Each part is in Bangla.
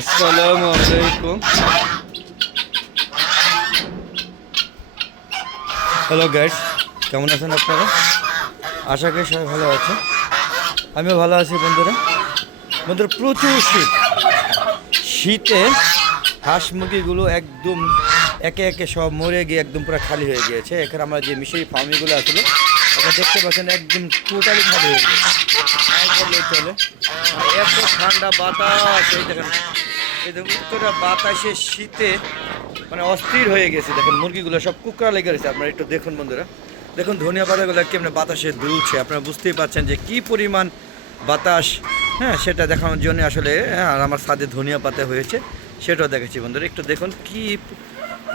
আসসালামু আলাইকুম। হ্যালো গাইস, কেমন আছেন আপনারা? আশা করি সবাই ভালো আছে। আমিও ভালো আছি বন্ধুরা। বন্ধুরা, প্রচুর শীত। শীতে হাঁস মুরগিগুলো একদম একে একে সব মরে গিয়ে একদম পুরো খালি হয়ে গিয়েছে। এখানে আমরা যে মিশরি ফার্মিংগুলো আসলে এটা দেখতে পাচ্ছেন একদম টোটালি খালি হয়ে গিয়েছে, নাই বললেই চলে। আর এত ঠান্ডা বাতাস, এই দেখেন, এই দেখুন উত্তরা বাতাসে শীতে মানে অস্থির হয়ে গেছে। দেখেন মুরগিগুলো সব কুকড়া লেগে গেছে। আপনারা একটু দেখুন বন্ধুরা, দেখুন ধনিয়া পাতাগুলো কেমন বাতাসে দুলছে। আপনারা বুঝতেই পারছেন যে কি পরিমাণ বাতাস। হ্যাঁ, সেটা দেখানোর জন্য আসলে আর আমার ছাদে ধনিয়া পাতা হয়েছে সেটাও দেখেছি বন্ধুরা। একটু দেখুন কি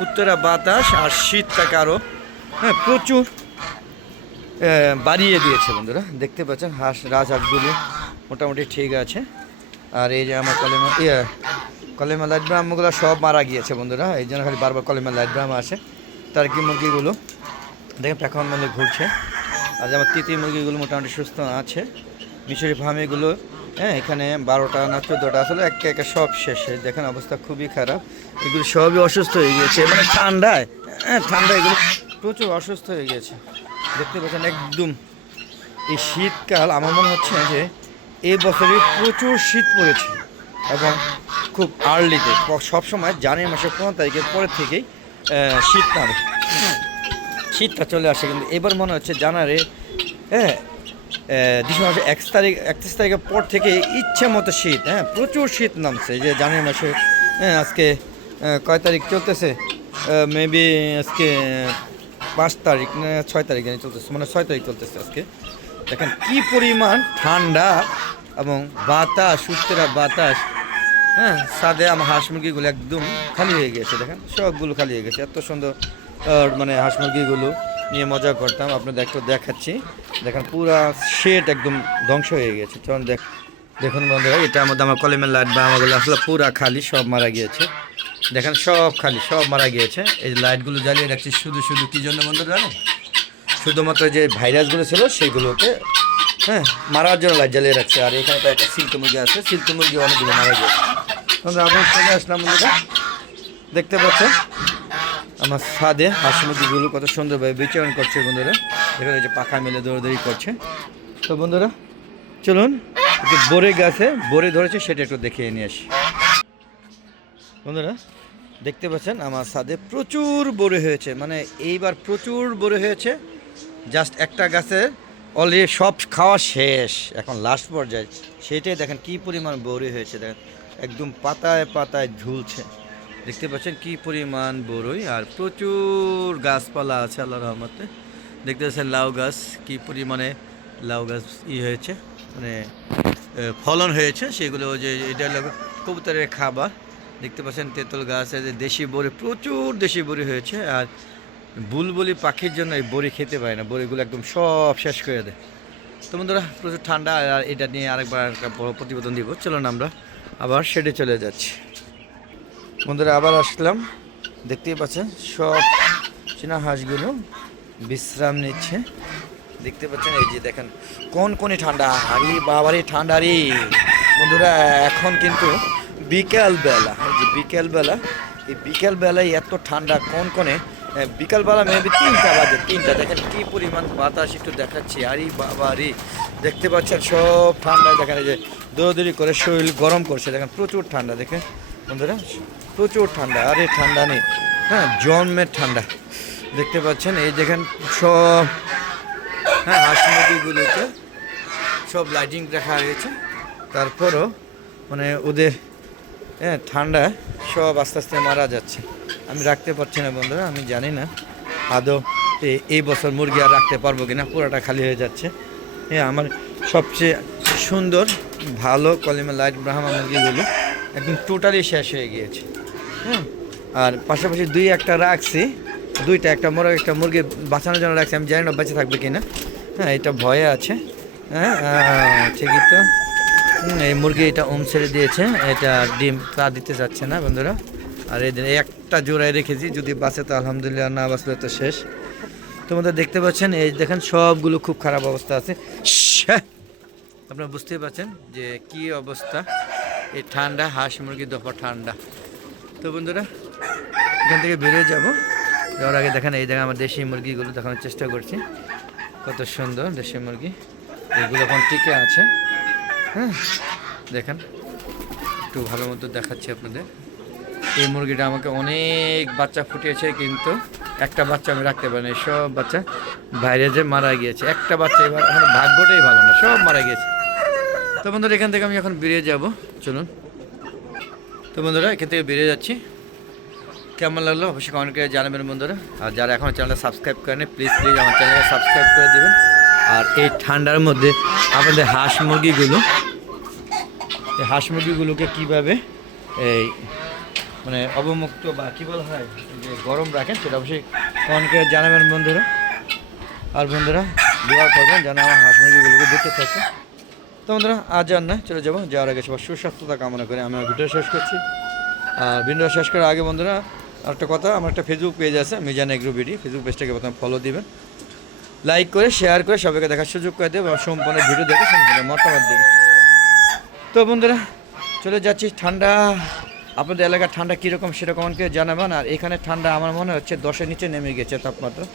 উত্তরা বাতাস, আর শীতটাকে আরও প্রচুর বাড়িয়ে দিয়েছে বন্ধুরা। দেখতে পাচ্ছেন রাজহাঁসগুলো মোটামুটি ঠিক আছে। আর এই যে আমার কলেমা লাইট ব্রাহ্মগুলো সব মারা গিয়েছে বন্ধুরা। এই জন্য খালি বারবার কলেমা লাইট ব্রাহ্ম আসে। তার কি মুরগিগুলো দেখেন এখন মানে ঘুরছে। আর আমার তিতি মুরগিগুলো মোটামুটি সুস্থ আছে। মিশরি ফার্মিগুলো এখানে 12টা না 14টা আসলে একে একে সব শেষে। দেখেন অবস্থা খুবই খারাপ। এগুলো সবই অসুস্থ হয়ে গিয়েছে মানে ঠান্ডায়। ঠান্ডায় এগুলো প্রচুর অসুস্থ হয়ে গিয়েছে। দেখতে পাচ্ছেন একদম এই শীতকাল আমার মনে হচ্ছে যে এই বছরই প্রচুর শীত পড়েছে এবং খুব আর্লিতে। সবসময় জানুয়ারি মাসের 15 তারিখের পরের থেকেই শীত নামে, শীতটা চলে আসে। কিন্তু এবার মনে হচ্ছে জানুয়ারি ডিসেম্বর মাসে 31 তারিখের পর থেকে ইচ্ছে মতো শীত, প্রচুর শীত নামছে। যে জানুয়ারি মাসে আজকে কয় তারিখ চলতেছে, মেবি আজকে 5 তারিখ না 6 তারিখ জানি চলতেছে, মানে 6 তারিখ চলতেছে আজকে। দেখেন কি পরিমাণ ঠান্ডা এবং বাতাস, উত্তরা বাতাস। ছাদে আমার হাঁস মুরগিগুলো একদম খালি হয়ে গেছে। দেখেন সবগুলো খালি হয়ে গেছে। এত সুন্দর মানে হাঁস মুরগিগুলো নিয়ে মজা করতাম, আপনাদের একটু দেখাচ্ছি। দেখেন পুরা শেড একদম ধ্বংস হয়ে গেছে। চলুন দেখুন বন্ধুরা, এটার মধ্যে আমার কলিমের লাইট বা আমাগুলো আসলে পুরা খালি, সব মারা গিয়েছে। দেখেন সব খালি, সব মারা গিয়েছে। এই লাইটগুলো জ্বালিয়ে রাখছি শুধু শুধু কী জন্য বন্ধুরা জানেন? শুধুমাত্র যে ভাইরাসগুলো ছিল সেইগুলোকে মারার জন্য লাইট জ্বালিয়ে রাখছে। আর এখানে তো একটা সিল্ক মুরগি আছে, সিল্ক মুরগি অনেকগুলো মারা গিয়েছে। বন্ধুরা আপনার চলে আসলাম বন্ধুরা, দেখতে পাচ্ছেন আমার ছাদে হাঁস মুরগিগুলো কত সুন্দরভাবে বিচরণ করছে বন্ধুরা। এখানে যে পাখা মেলে দৌড়াদৌড়ি করছে। তো বন্ধুরা চলুন একটু বরে গাছে বরে ধরেছে সেটা একটু দেখিয়ে নিয়ে আসি। বন্ধুরা দেখতে পাচ্ছেন আমার ছাদে প্রচুর বরে হয়েছে, মানে এইবার প্রচুর বরে হয়েছে। জাস্ট একটা গাছে অলরেডি সব খাওয়া শেষ, এখন লাস্ট পর্যায়ে। সেটাই দেখেন কি পরিমাণ বরে হয়েছে। দেখেন একদম পাতায় পাতায় ঝুলছে। দেখতে পাচ্ছেন কি পরিমাণ বড়ই, আর প্রচুর গাছপালা আছে আল্লাহর রহমতে। দেখতে পাচ্ছেন লাউ গাছ, কি পরিমাণে লাউ গাছ হয়েছে, মানে ফলন হয়েছে। সেগুলো যে এটা হলো কবুতরের খাবার। দেখতে পাচ্ছেন তেঁতুল গাছ, দেশি বড়ি, প্রচুর দেশি বড়ি হয়েছে। আর বুলবুলি পাখির জন্য এই বড়ি খেতে পারে না, বড়িগুলো একদম সব শেষ করে দেয়। তো বন্ধুরা প্রচুর ঠান্ডা, আর এটা নিয়ে আরেকবার একটা বড় প্রতিবেদন দিব। চলুন আমরা আবার শেডে চলে যাচ্ছি। বন্ধুরা আবার আসলাম, দেখতেই পাচ্ছেন সব চীনা হাঁসগুলো বিশ্রাম নিচ্ছে। দেখতে পাচ্ছেন এই যে দেখেন কোন ঠান্ডা, আরে বাবারে ঠান্ডা রে বন্ধুরা। এখন কিন্তু বিকেলবেলা, এই যে বিকেলবেলা, এই বিকেলবেলায় এত ঠান্ডা কোনে বিকালবেলা মেবি 3টা বাজে, 3টা। দেখেন কি পরিমাণ বাতাস একটু দেখাচ্ছি। আরে বাবা রে, দেখতে পাচ্ছেন সব ঠান্ডা। দেখেন এই যে দৌড়দৌড়ি করে শরীর গরম করছে। দেখেন প্রচুর ঠান্ডা, দেখেন বন্ধুরা প্রচুর ঠান্ডা। আরে ঠান্ডা নেই, জন্মের ঠান্ডা। দেখতে পাচ্ছেন এই দেখেন সব হাঁস মুরগিগুলোকে সব লাইটিং রাখা হয়েছে। তারপরও মানে ওদের ঠান্ডা সব আস্তে আস্তে মারা যাচ্ছে। আমি রাখতে পারছি না বন্ধুরা, আমি জানি না আদৌ এই বছর মুরগি আর রাখতে পারবো কিনা, পুরোটা খালি হয়ে যাচ্ছে। আমার সবচেয়ে সুন্দর ভালো কলিমা লাইট ব্রাহ্মা মুরগিগুলো একদম টোটালি শেষ হয়ে গিয়েছে। আর পাশাপাশি একটা রাখছি, একটা মুরগি বাঁচানোর জন্য রাখছি। আমি জানি না বেঁচে থাকবে কিনা, এটা ভয়ে আছে। ঠিকই তো, এই মুরগি এটা ছেড়ে দিয়েছে, এটা ডিম তা দিতে যাচ্ছে না বন্ধুরা। আর এই একটা জোড়ায় রেখেছি, যদি বাঁচে তো আলহামদুলিল্লাহ, না বাঁচলে তো শেষ। তোমাদের দেখতে পাচ্ছেন এই দেখেন সবগুলো খুব খারাপ অবস্থা আছে। আপনারা বুঝতেই পারছেন যে কি অবস্থা। এই ঠান্ডা হাঁস মুরগি দফা ঠান্ডা। তো বন্ধুরা এখান থেকে বেরিয়ে যাব, যাওয়ার আগে দেখেন এই জায়গায় আমার দেশি মুরগিগুলো দেখানোর চেষ্টা করছি, কত সুন্দর দেশি মুরগি, এগুলো এখন টিকে আছে। হ্যাঁ দেখেন একটু ভালো মতো দেখাচ্ছি আপনাদের। এই মুরগিটা আমাকে অনেক বাচ্চা ফুটিয়েছে, কিন্তু একটা বাচ্চা আমি রাখতে পারিনি, সব বাচ্চা বাইরে যে মারা গিয়েছে। একটা বাচ্চা এবার এখন ভাগ্যটাই ভালো না, সব মারা গিয়েছে। তো বন্ধুরা এখান থেকে আমি এখন বেরিয়ে যাব, চলুন। তো বন্ধুরা এখান থেকে বেরিয়ে যাচ্ছি, কেমন লাগলো অবশ্যই কমেন্ট করে জানাবেন বন্ধুরা। আর যারা এখনও চ্যানেলটা সাবস্ক্রাইব করেনি প্লিজ আমার চ্যানেলটা সাবস্ক্রাইব করে দেবেন। আর এই ঠান্ডার মধ্যে আপনাদের হাঁস মুরগিগুলো, এই হাঁস মুরগিগুলোকে কীভাবে এই মানে অবমুক্ত বা কী বলা হয় যে গরম রাখেন, সেটা অবশ্যই কমেন্ট করে জানাবেন বন্ধুরা। আর বন্ধুরা দোয়া করবেন যেন আমার হাঁস মুরগিগুলোকে দেখতে থাকে। তো বন্ধুরা আজ আর না, চলে যাবো, যাওয়ার আগে সবার সুস্বাস্থ্যতা কামনা করে আমি আমার ভিডিও শেষ করছি। আর ভিডিও শেষ করার আগে বন্ধুরা আরেকটা কথা, আমার একটা ফেসবুক পেজ আছে মিজান এগ্রো বিডি, ফেসবুক পেজটাকে প্রথমে ফলো দিবেন, লাইক করে শেয়ার করে সবাইকে দেখার সুযোগ করে দেবে, এবং সম্পূর্ণ ভিডিও দেখে সম্পূর্ণ মতামত দেবে। তো বন্ধুরা চলে যাচ্ছি, ঠান্ডা আপনাদের এলাকার ঠান্ডা কীরকম সেটা কমেন্টকে জানাবেন। আর এখানে ঠান্ডা আমার মনে হচ্ছে 10-এর নিচে নেমে গেছে তাপমাত্রা।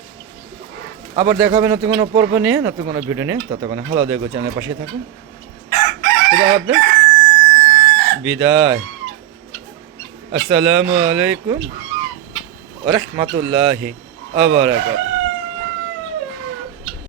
আবার দেখা হবে নতুন কোনো পর্ব নিয়ে, নতুন কোনো ভিডিও নিয়ে। ততক্ষণে ভালো দেখো, চ্যানেলের পাশে থাকুন। বিদায়, আসসালামু আলাইকুম ওয়া রাহমাতুল্লাহি ওয়া বারাকাতুহু।